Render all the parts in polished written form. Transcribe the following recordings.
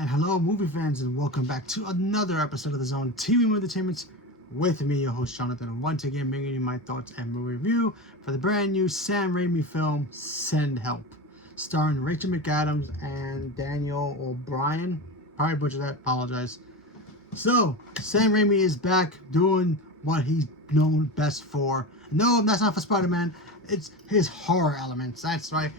And hello, movie fans, and welcome back to another episode of the Zone TV Movie Entertainment with me, your host Jonathan, and once again bringing you my thoughts and movie review for the brand new Sam Raimi film Send Help, starring Rachel McAdams and Daniel O'Brien. Probably butchered that, apologize. So, Sam Raimi is back doing what he's known best for. No, that's not for Spider-Man. It's his horror elements. That's right.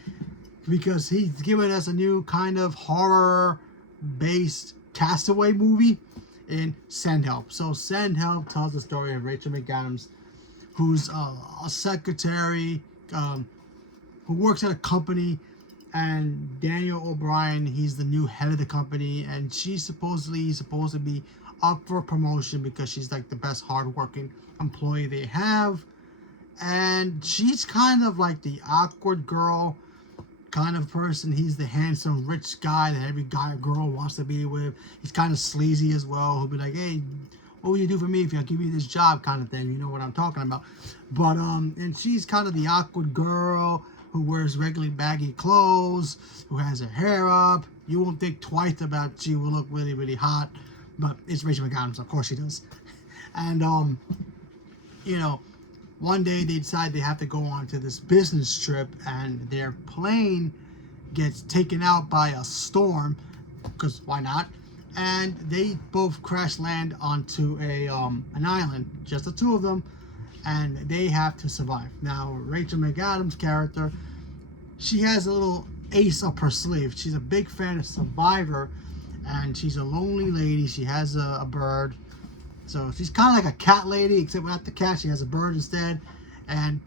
Because he's given us a new kind of horror-based castaway movie in Send Help. So Send Help tells the story of Rachel McAdams, who's a secretary who works at a company, and Daniel O'Brien, he's the new head of the company, and she's supposed to be up for promotion because she's like the best hardworking employee they have. And she's kind of like the awkward girl kind of person. He's the handsome rich guy that every guy or girl wants to be with. He's kind of sleazy as well. He'll be like, hey, what will you do for me if I give you this job, kind of thing. You know what I'm talking about. But and she's kind of the awkward girl who wears regularly baggy clothes, who has her hair up. You won't think twice about she will look really, really hot. But it's Rachel McAdams, of course she does. And you know, one day they decide they have to go on to this business trip, and their plane gets taken out by a storm, because why not? And they both crash land onto an island, just the two of them, and they have to survive. Now, Rachel McAdams' character, she has a little ace up her sleeve. She's a big fan of Survivor, and she's a lonely lady. She has a bird. So she's kind of like a cat lady, except without the cat, she has a bird instead. And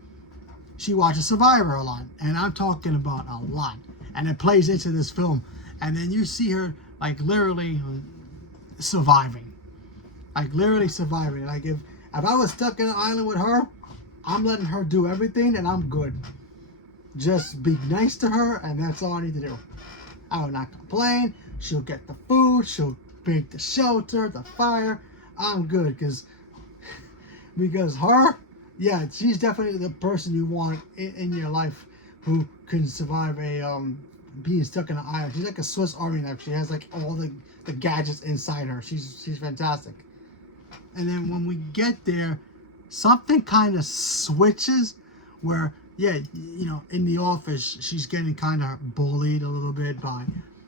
she watches Survivor a lot. And I'm talking about a lot. And it plays into this film. And then you see her, like, literally surviving. Like, literally surviving. Like, if I was stuck in an island with her, I'm letting her do everything, and I'm good. Just be nice to her, and that's all I need to do. I will not complain. She'll get the food. She'll make the shelter, the fire. I'm good, because her, yeah, she's definitely the person you want in your life who can survive being stuck in an island. She's like a Swiss Army knife. She has like all the gadgets inside her. She's fantastic. And then when we get there, something kind of switches where, yeah, you know, in the office, she's getting kind of bullied a little bit by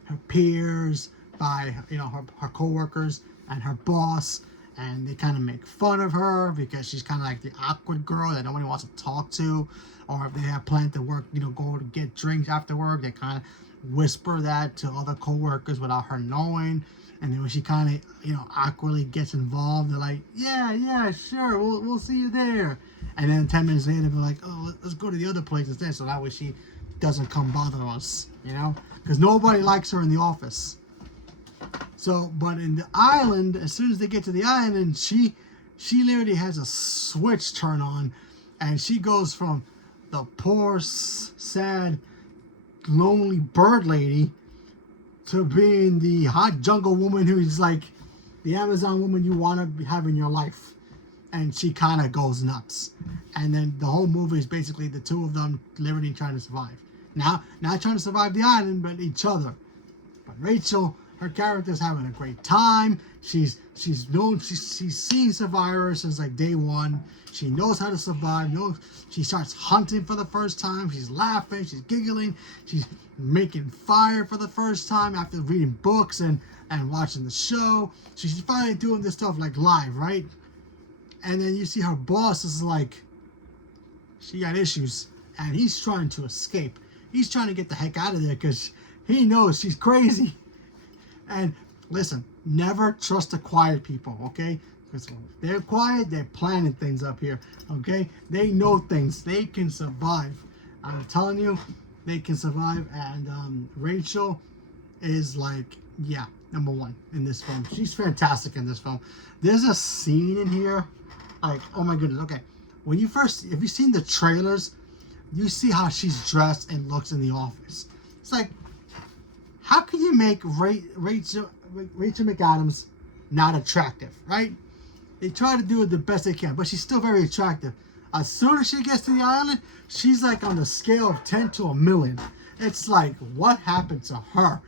her peers, by, you know, her coworkers and her boss. And they kind of make fun of her because she's kind of like the awkward girl that nobody wants to talk to. Or if they have planned to work, you know, go to get drinks after work, they kind of whisper that to other co-workers without her knowing. And then when she kind of, you know, awkwardly gets involved, they're like, yeah, sure, we'll see you there. And then 10 minutes later, they're like, oh, let's go to the other place instead, so that way she doesn't come bother us, you know? Because nobody likes her in the office. So, but in the island, as soon as they get to the island, and she literally has a switch turn on, and she goes from the poor, sad, lonely bird lady to being the hot jungle woman who's like the Amazon woman you want to have in your life. And she kind of goes nuts. And then the whole movie is basically the two of them literally trying to survive. Now, not trying to survive the island, but each other. But Rachel, her character's having a great time. She's seen Survivor since like day one. She knows how to survive. She starts hunting for the first time. She's laughing. She's giggling. She's making fire for the first time after reading books and watching the show. She's finally doing this stuff like live, right? And then you see her boss is like, she got issues, and he's trying to escape. He's trying to get the heck out of there because he knows she's crazy. And listen, never trust the quiet people, okay? Because if they're quiet, they're planning things up here, okay? They know things. They can survive. I'm telling you, they can survive. And Rachel is like, yeah, number one in this film. She's fantastic in this film. There's a scene in here, like, oh my goodness, okay. If you've seen the trailers, you see how she's dressed and looks in the office. It's like, how can you make Rachel McAdams not attractive, right? They try to do it the best they can, but she's still very attractive. As soon as she gets to the island, she's like on the scale of 10 to a million. It's like, what happened to her?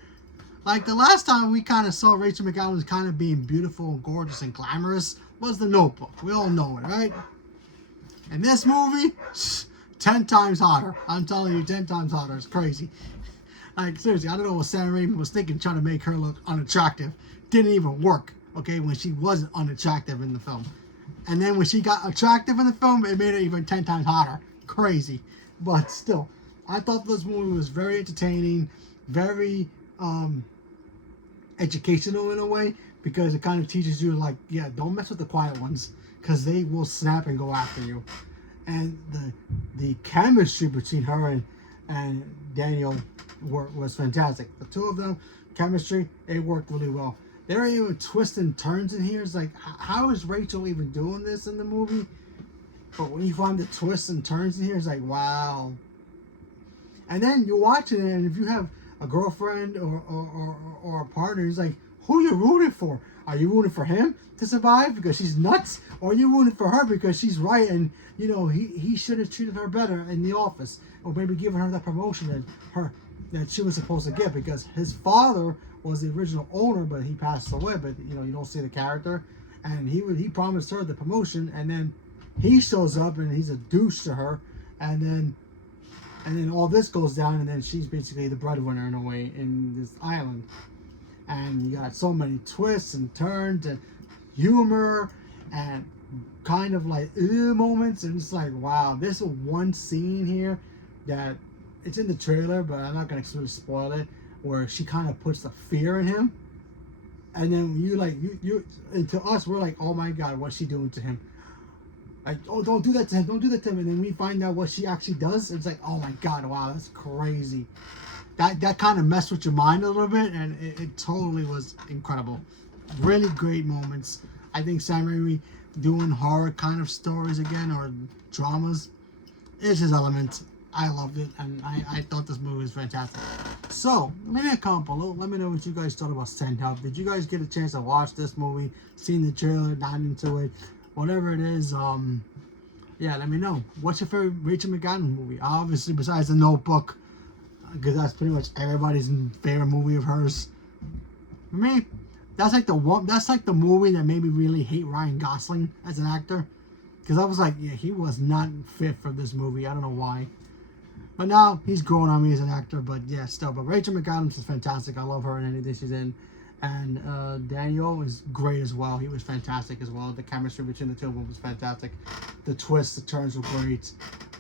Like the last time we kind of saw Rachel McAdams kind of being beautiful and gorgeous and glamorous was The Notebook. We all know it, right? And this movie, 10 times hotter. I'm telling you, 10 times hotter. It's crazy. Like, seriously, I don't know what Sam Raimi was thinking trying to make her look unattractive. Didn't even work, okay, when she wasn't unattractive in the film. And then when she got attractive in the film, it made her even 10 times hotter. Crazy. But still, I thought this movie was very entertaining, very educational in a way, because it kind of teaches you, like, yeah, don't mess with the quiet ones, because they will snap and go after you. And the chemistry between her and Daniel was fantastic. The two of them, chemistry, it worked really well. There are even twists and turns in here. It's like, how is Rachel even doing this in the movie? But when you find the twists and turns in here, it's like, wow. And then you're watching it, and if you have a girlfriend or a partner, it's like, who are you rooting for? Are you rooting for him to survive because she's nuts? Or are you rooting for her because she's right and, you know, he should have treated her better in the office? Or maybe given her that promotion that she was supposed to get, because his father was the original owner, but he passed away. But, you know, you don't see the character. And he promised her the promotion, and then he shows up and he's a douche to her. And then all this goes down, and then she's basically the breadwinner in a way in this island. And you got so many twists and turns and humor and kind of like moments, and it's like, wow, there's one scene here that it's in the trailer, but I'm not gonna really spoil it, where she kind of puts the fear in him, and then you and to us, we're like, oh my god, what's she doing to him? Like, oh, don't do that to him, don't do that to him. And then we find out what she actually does. It's like, oh my god, wow, that's crazy. That kind of messed with your mind a little bit, and it totally was incredible. Really great moments. I think Sam Raimi doing horror kind of stories again, or dramas, is his element. I loved it, and I thought this movie was fantastic. So, leave me a comment below. Let me know what you guys thought about Send Help. Did you guys get a chance to watch this movie, seen the trailer, not into it, whatever it is? Yeah, let me know. What's your favorite Rachel McAdams movie? Obviously, besides The Notebook, because that's pretty much everybody's favorite movie of hers. For me, that's like the movie that made me really hate Ryan Gosling as an actor, because I was like, yeah, he was not fit for this movie. I don't know why, but now he's growing on me as an actor. But yeah, still. But Rachel McAdams is fantastic. I love her in anything she's in, and Daniel is great as well. He was fantastic as well. The chemistry between the two of them was fantastic. The twists, the turns were great.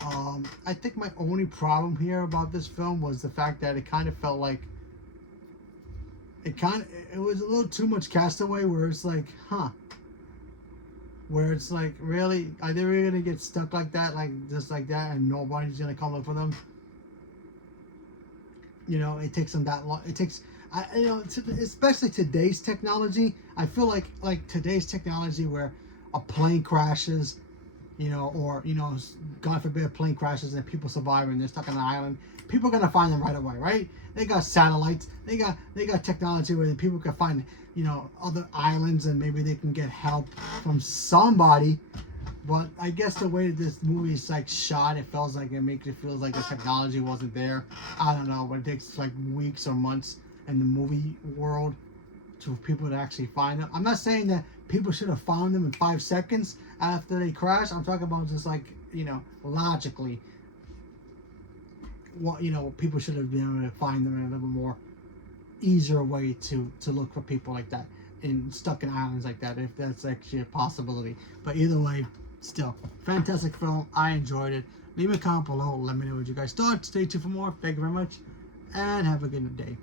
I think my only problem here about this film was the fact that it kind of felt like it was a little too much Castaway, where it's like, where it's like, really, are they really gonna get stuck like that, like just like that, and nobody's gonna come look for them? You know, it takes them that long. It takes, especially today's technology. I feel like today's technology, where a plane crashes, you know, or, you know, God forbid a plane crashes and people survive and they're stuck on an island, people are gonna find them right away, right? They got satellites, they got technology where people can find, you know, other islands, and maybe they can get help from somebody. But I guess the way that this movie is like shot, it feels like it feels like the technology wasn't there. I don't know, but it takes like weeks or months in the movie world for people to actually find them. I'm not saying that people should have found them in 5 seconds after they crashed. I'm talking about just like, you know, logically, what, you know, people should have been able to find them in a little more easier way to look for people like that stuck in islands like that, if that's actually a possibility. But either way, still fantastic film. I enjoyed it. Leave a comment below. Let me know what you guys thought. Stay tuned for more. Thank you very much, and have a good day.